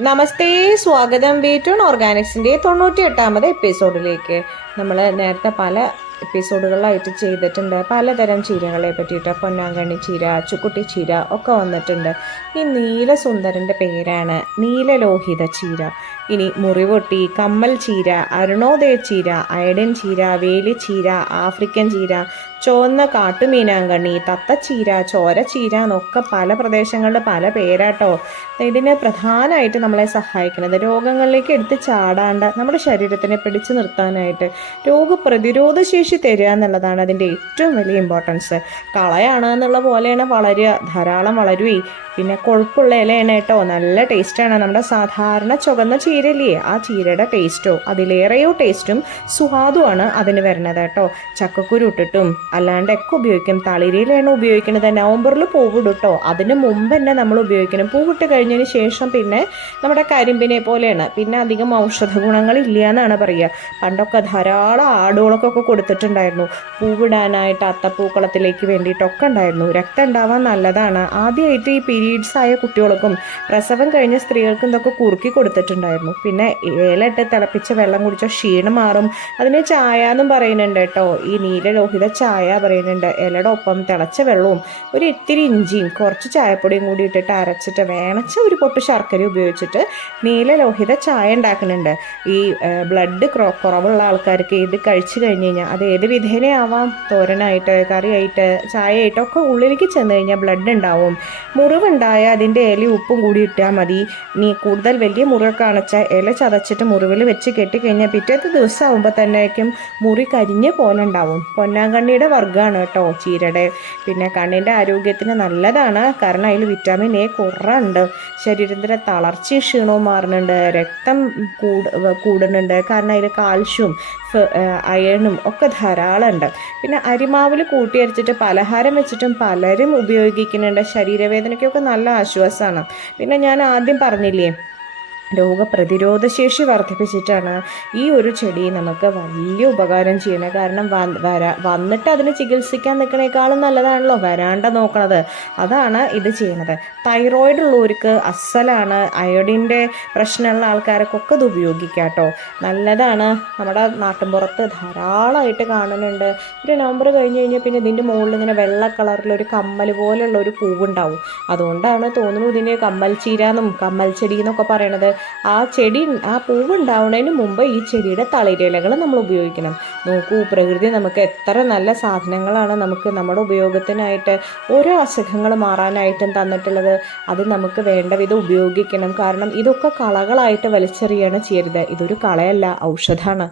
നമസ്തേ സ്വാഗതം. ബീറ്റൂൺ ഓർഗാനിക്സിന്റെ തൊണ്ണൂറ്റി എട്ടാമത് എപ്പിസോഡിലേക്ക്. നമ്മൾ നേരത്തെ പല എപ്പിസോഡുകളായിട്ട് ചെയ്തിട്ടുണ്ട്. പലതരം ചീരകളെ പറ്റിയിട്ട്. പൊന്നാങ്കണ്ണി ചീര ചുക്കുട്ടി ചീര ഒക്കെ വന്നിട്ടുണ്ട്. ഈ നീലസുന്ദരന്റെ പേരാണ് നീലലോഹിത ചീര. ഇനി മുറിവൊട്ടി കമ്മൽ ചീര അരുണോദയ ചീര അയഡൻ ചീര വേലിച്ചീര ആഫ്രിക്കൻ ചീര ചുവന്ന കാട്ടുമീനാങ്കണ്ണി തത്തച്ചീര ചോരച്ചീര എന്നൊക്കെ പല പ്രദേശങ്ങളിൽ പല പേരാട്ടോ. ഇതിനെ പ്രധാനമായിട്ട് നമ്മളെ സഹായിക്കുന്നത് രോഗങ്ങളിലേക്ക് എടുത്ത് ചാടാണ്ട് നമ്മുടെ ശരീരത്തിനെ പിടിച്ചു നിർത്താനായിട്ട് രോഗപ്രതിരോധ ശേഷി തരിക എന്നുള്ളതാണ് അതിന്റെ ഏറ്റവും വലിയ ഇമ്പോർട്ടൻസ് കളയാണ് എന്നുള്ള പോലെയാണ് വളരുക. ധാരാളം വളരുകയും പിന്നെ കൊഴുപ്പുള്ള ഇലയാണ് കേട്ടോ. നല്ല ടേസ്റ്റാണ് നമ്മുടെ സാധാരണ ചുവന്ന ചീരല്ലേ ആ ചീരയുടെ ടേസ്റ്റോ അതിലേറെയോ ടേസ്റ്റും സ്വാദുമാണ് അതിന് വരുന്നത് കേട്ടോ. ചക്കക്കുരു ഇട്ടിട്ടും അല്ലാണ്ട് ഒക്കെ ഉപയോഗിക്കും. തളിരിയിലാണ് ഉപയോഗിക്കുന്നത് നവംബറിൽ പൂവിടും കേട്ടോ അതിന് മുമ്പ് തന്നെ നമ്മൾ ഉപയോഗിക്കണം. പൂവിട്ട് കഴിഞ്ഞതിന് ശേഷം പിന്നെ നമ്മുടെ കരിമ്പിനെ പോലെയാണ്. പിന്നെ അധികം ഔഷധ ഗുണങ്ങളില്ല എന്നാണ് പറയുക. പണ്ടൊക്കെ ധാരാളം ആടുകളൊക്കെ കൊടുത്തിട്ടുണ്ടായിരുന്നു. പൂവിടാനായിട്ട് അത്തപ്പൂക്കളത്തിലേക്ക് വേണ്ടിയിട്ടൊക്കെ ഉണ്ടായിരുന്നു. രക്തം ഉണ്ടാവാൻ നല്ലതാണ്. ആദ്യമായിട്ട് ഈ പീരീഡ്സ് ആയ കുട്ടികൾക്കും പ്രസവം കഴിഞ്ഞ സ്ത്രീകൾക്കും ഇതൊക്കെ കുറുക്കി കൊടുത്തിട്ടുണ്ടായിരുന്നു. പിന്നെ ഏലട്ട് തിളപ്പിച്ച വെള്ളം കുടിച്ചാൽ ക്ഷീണം മാറും. അതിന് ചായ എന്നും പറയുന്നുണ്ട് കേട്ടോ. ഈ നീലലോഹിത ചായ പറയുന്നുണ്ട്. ഇലയുടെ ഒപ്പം തിളച്ച വെള്ളവും ഒരു ഇത്തിരി ഇഞ്ചിയും കുറച്ച് ചായപ്പൊടിയും കൂടി ഇട്ടിട്ട് അരച്ചിട്ട് വേണച്ച ഒരു പൊട്ട് ശർക്കര ഉപയോഗിച്ചിട്ട് നീലലോഹിത ചായ ഉണ്ടാക്കുന്നുണ്ട്. ഈ ബ്ലഡ് കുറവുള്ള ആൾക്കാർക്ക് ഇത് കഴിച്ചു കഴിഞ്ഞ് കഴിഞ്ഞാൽ അത് ഏത് വിധേനയാവാം തോരനായിട്ട് കറിയായിട്ട് ചായയായിട്ടൊക്കെ ഉള്ളിലേക്ക് ചെന്ന് കഴിഞ്ഞാൽ ബ്ലഡ് ഉണ്ടാവും. മുറിവുണ്ടായ അതിന്റെ ഇല ഉപ്പും കൂടി ഇട്ടാൽ മതി. നീ കൂടുതൽ വലിയ മുറിവൊക്കെ അണച്ചാൽ ഇല ചതച്ചിട്ട് മുറിവിൽ വെച്ച് കെട്ടിക്കഴിഞ്ഞാൽ പിറ്റേത്തെ ദിവസം ആകുമ്പോൾ തന്നെയായിരിക്കും മുറി കരിഞ്ഞ പോലെ ഉണ്ടാവും. പൊന്നാങ്കണ്ണിയുടെ വർഗമാണ് കേട്ടോ ചീരയുടെ. പിന്നെ കണ്ണിന്റെ ആരോഗ്യത്തിന് നല്ലതാണ്. കാരണം അതിൽ വിറ്റാമിൻ എ കുറവുണ്ട്. ശരീരത്തിന്റെ തളർച്ചയും ക്ഷീണവും മാറുന്നുണ്ട്. രക്തം കൂട് കൂടുന്നുണ്ട്. കാരണം അതിൽ കാൽഷ്യം അയണും ഒക്കെ ധാരാളം ഉണ്ട് പിന്നെ അരിമാവിൽ കൂട്ടിയരച്ചിട്ട് പലഹാരം വെച്ചിട്ടും പലരും ഉപയോഗിക്കുന്നുണ്ട്. ശരീരവേദനയ്ക്കൊക്കെ നല്ല ആശ്വാസമാണ്. പിന്നെ ഞാൻ ആദ്യം പറഞ്ഞില്ലേ രോഗപ്രതിരോധ ശേഷി വർദ്ധിപ്പിച്ചിട്ടാണ് ഈ ഒരു ചെടി നമുക്ക് വലിയ ഉപകാരം ചെയ്യുന്നത്. കാരണം വരാ വന്നിട്ട് അതിനെ ചികിത്സിക്കാൻ നിൽക്കണേക്കാളും നല്ലതാണല്ലോ. വരാണ്ട നോക്കണത്. അതാണ് ഇത് ചെയ്യുന്നത്. തൈറോയിഡ് ഉള്ളവർക്ക് അസലാണ്. അയോഡിന്റെ പ്രശ്നമുള്ള ആൾക്കാർക്കൊക്കെ ഇത് ഉപയോഗിക്കാം കേട്ടോ. നല്ലതാണ്. നമ്മുടെ നാട്ടിൻപുറത്ത് ധാരാളമായിട്ട് കാണുന്നുണ്ട്. ഒരു നവംബർ കഴിഞ്ഞ് കഴിഞ്ഞാൽ പിന്നെ ഇതിന്റെ മുകളിൽ ഇങ്ങനെ വെള്ള കളറിലൊരു കമ്മൽ പോലെയുള്ള ഒരു പൂവുണ്ടാവും. അതുകൊണ്ടാണ് തോന്നുന്നു ഇതിന് കമ്മൽ ചീരാന്നും കമ്മൽ ചെടി എന്നൊക്കെ പറയണത്. ആ ചെടി ആ പൂവ് ഉണ്ടാവുന്നതിന് മുമ്പ് ഈ ചെടിയുടെ തളിരിലകൾ നമ്മൾ ഉപയോഗിക്കണം. നോക്കൂ പ്രകൃതി നമുക്ക് എത്ര നല്ല സാധനങ്ങളാണ് നമുക്ക് നമ്മുടെ ഉപയോഗത്തിനായിട്ട് ഓരോ അസുഖങ്ങൾ മാറാനായിട്ടും തന്നിട്ടുള്ളത്. അത് നമുക്ക് വേണ്ട വിധം ഉപയോഗിക്കണം. കാരണം ഇതൊക്കെ കളകളായിട്ട് വലിച്ചെറിയാണ് ചെയ്യരുത്. ഇതൊരു കളയല്ല ഔഷധമാണ്.